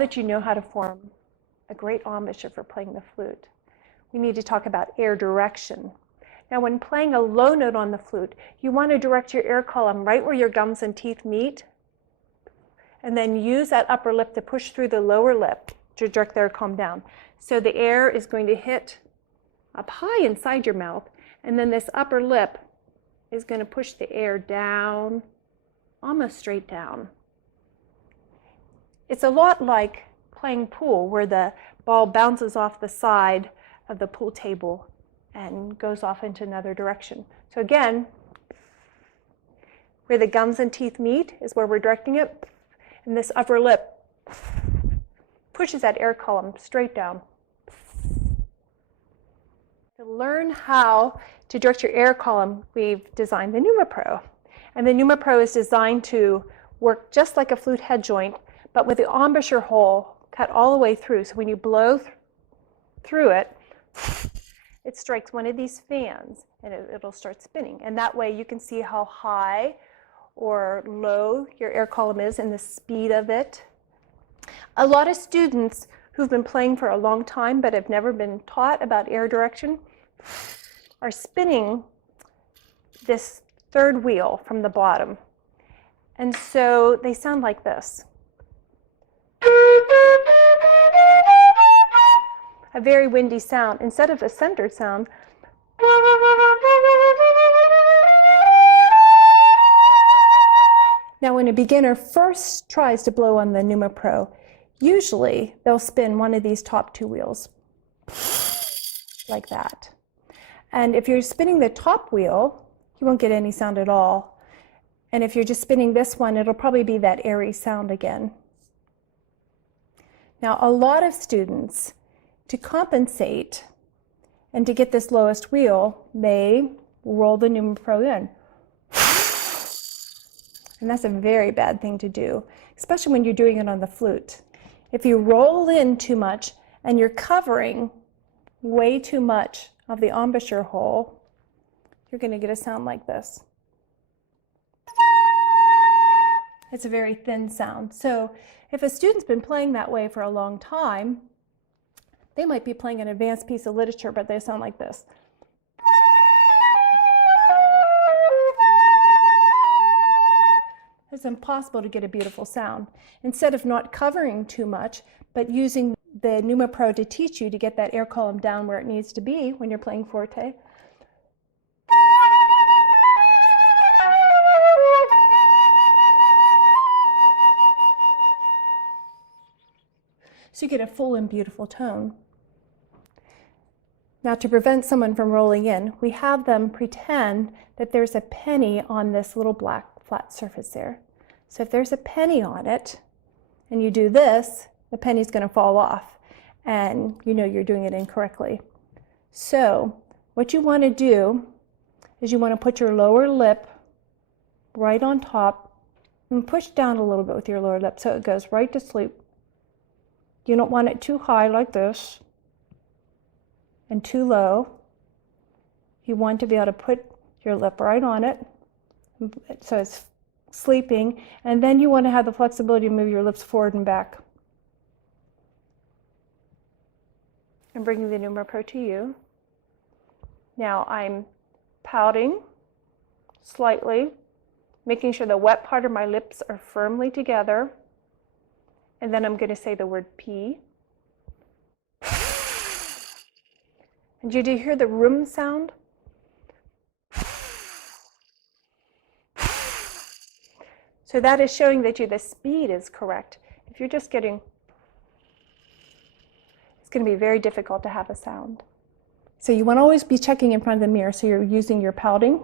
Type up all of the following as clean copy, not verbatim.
that you know how to form a great embouchure for playing the flute, we need to talk about air direction. Now, when playing a low note on the flute, you want to direct your air column right where your gums and teeth meet, and then use that upper lip to push through the lower lip to direct the air column down. So the air is going to hit up high inside your mouth, and then this upper lip is going to push the air down, almost straight down. It's a lot like playing pool, where the ball bounces off the side of the pool table and goes off into another direction. So again, where the gums and teeth meet is where we're directing it, and this upper lip pushes that air column straight down. To learn how to direct your air column, we've designed the NumaPro. And the NumaPro is designed to work just like a flute head joint, but with the embouchure hole cut all the way through. So when you blow through it, it strikes one of these fans, and it'll start spinning. And that way you can see how high or low your air column is and the speed of it. A lot of students who've been playing for a long time but have never been taught about air direction are spinning this third wheel from the bottom. And so they sound like this. A very windy sound. Instead of a centered sound, now when a beginner first tries to blow on the NumaPro, usually they'll spin one of these top two wheels like that. And if you're spinning the top wheel, you won't get any sound at all. And if you're just spinning this one, it'll probably be that airy sound again. Now, a lot of students, to compensate and to get this lowest wheel, they roll the NumaPro in. And that's a very bad thing to do, especially when you're doing it on the flute. If you roll in too much and you're covering way too much of the embouchure hole, you're going to get a sound like this. It's a very thin sound. So if a student's been playing that way for a long time, they might be playing an advanced piece of literature, but they sound like this. It's impossible to get a beautiful sound. Instead of not covering too much, but using the NumaPro to teach you to get that air column down where it needs to be when you're playing forte. So you get a full and beautiful tone. Now, to prevent someone from rolling in, we have them pretend that there's a penny on this little black flat surface there. So if there's a penny on it, and you do this, the penny's going to fall off, and you know you're doing it incorrectly. So what you want to do is you want to put your lower lip right on top and push down a little bit with your lower lip so it goes right to sleep. You don't want it too high like this and too low. You want to be able to put your lip right on it so it's sleeping, and then you want to have the flexibility to move your lips forward and back. I'm bringing the NumaPro to you. Now I'm pouting slightly, making sure the wet part of my lips are firmly together. And then I'm going to say the word P. And did you hear the room sound? So that is showing that the speed is correct. If you're just getting, it's going to be very difficult to have a sound. So you want to always be checking in front of the mirror, so you're using your pouting.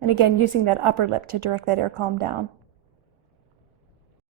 And again, using that upper lip to direct that air column down.